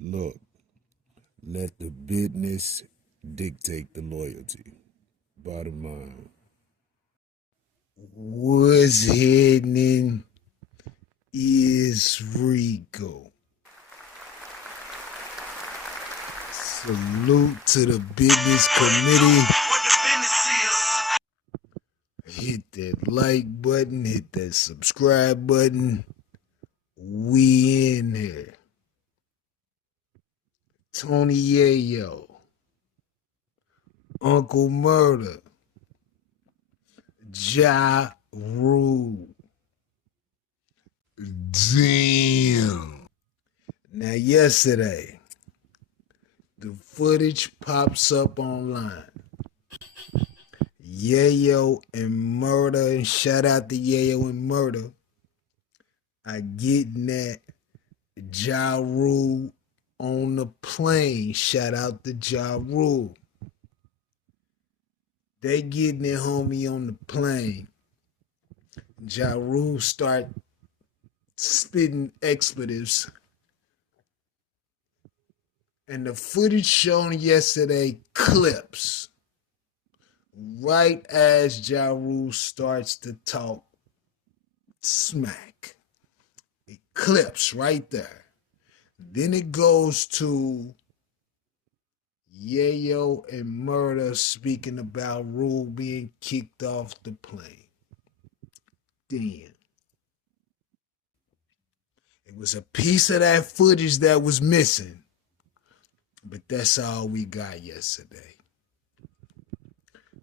Look, let the business dictate the loyalty. Bottom line. What's happening is Rico. Salute to the business committee. Hit that like button, hit that subscribe button. We in here. Tony Yayo, Uncle Murda, Ja Rule. Damn. Now yesterday, the footage pops up online. Yayo and Murda, and shout out to Yayo and Murda, are getting that Ja Rule on the plane. Shout out to Ja Rule. They getting their homie on the plane. Ja Rule start spitting expletives. And the footage shown yesterday clips right as Ja Rule starts to talk smack. It clips right there. Then it goes to Yayo and Murda speaking about Rule being kicked off the plane. Damn. It was a piece of that footage that was missing. But that's all we got yesterday.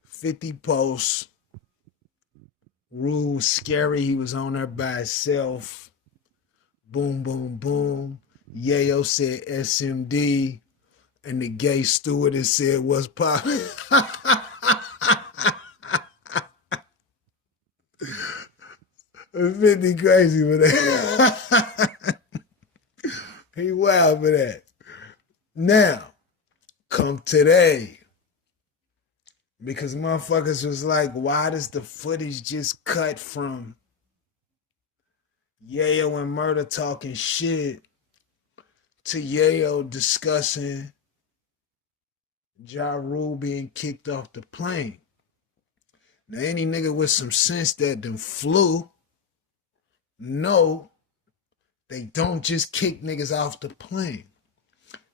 50 posts. Rule scary. He was on there by himself. Boom, boom, boom. Yayo said SMD. And the gay stewardess said, what's poppin'? 50 crazy for that. He wild for that. Now, come today. Because motherfuckers was like, why does the footage just cut from Yayo and Murda talking shit to Yayo discussing Ja Rule being kicked off the plane? Now, any nigga with some sense that done flew, no, they don't just kick niggas off the plane.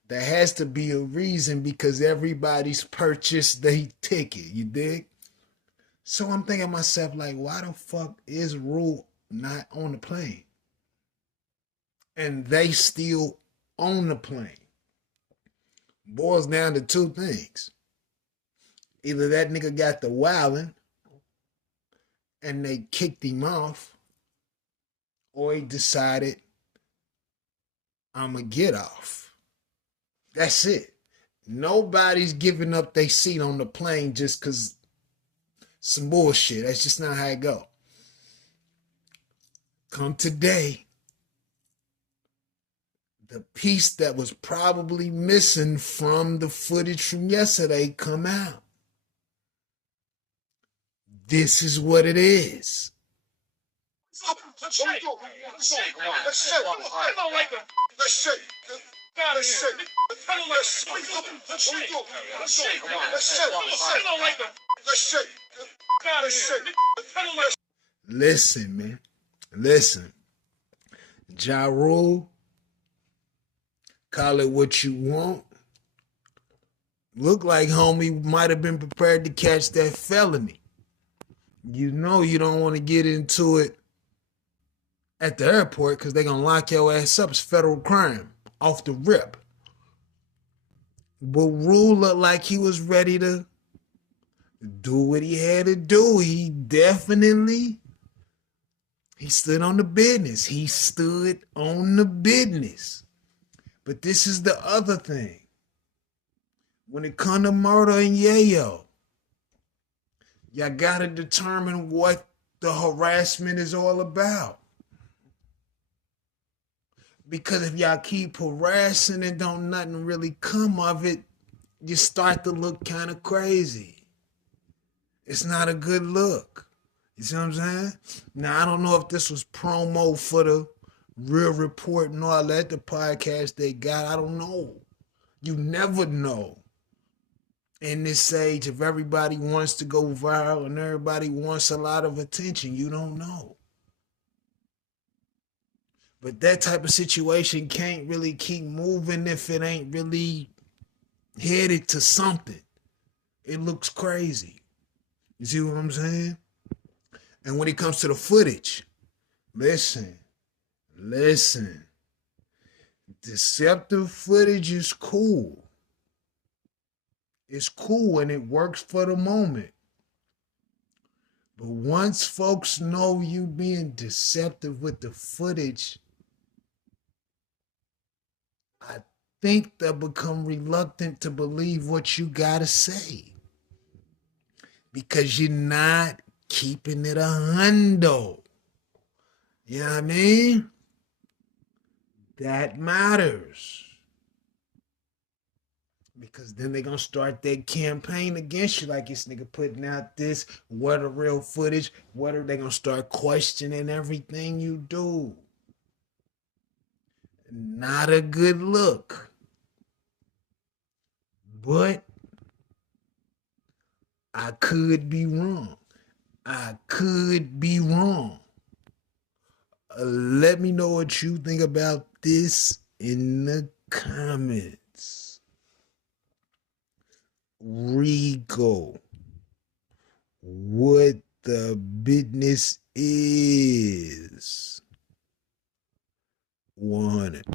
There has to be a reason because everybody's purchased their ticket, you dig? So I'm thinking to myself, like, why the fuck is Rule not on the plane? And they still on the plane. Boils down to two things. Either that nigga got the wildin' and they kicked him off, or he decided, I'ma get off. That's it. Nobody's giving up their seat on the plane just because some bullshit. That's just not how it go. Come today, the piece that was probably missing from the footage from yesterday come out. This is what it is. Listen, man. Listen. Ja Rule, call it what you want. Look like homie might have been prepared to catch that felony. You know you don't want to get into it at the airport because they're going to lock your ass up. It's federal crime off the rip. But Rule looked like he was ready to do what he had to do. He stood on the business. He stood on the business. But this is the other thing. When it comes to Murda and Yayo, y'all got to determine what the harassment is all about. Because if y'all keep harassing and don't nothing really come of it, you start to look kind of crazy. It's not a good look. You see what I'm saying? Now, I don't know if this was promo for the Real Report and all that, the podcast they got, I don't know. You never know. In this age, if everybody wants to go viral and everybody wants a lot of attention, you don't know. But that type of situation can't really keep moving if it ain't really headed to something. It looks crazy. You see what I'm saying? And when it comes to the footage, listen. Deceptive footage is cool. It's cool and it works for the moment. But once folks know you being deceptive with the footage, I think they'll become reluctant to believe what you gotta say. Because you're not keeping it 100. You know what I mean? That matters. Because then they're going to start their campaign against you, like this nigga putting out this, what a real footage, what are they going to start questioning everything you do? Not a good look. But I could be wrong. Let me know what you think about this in the comments. Rico, what the business is 100.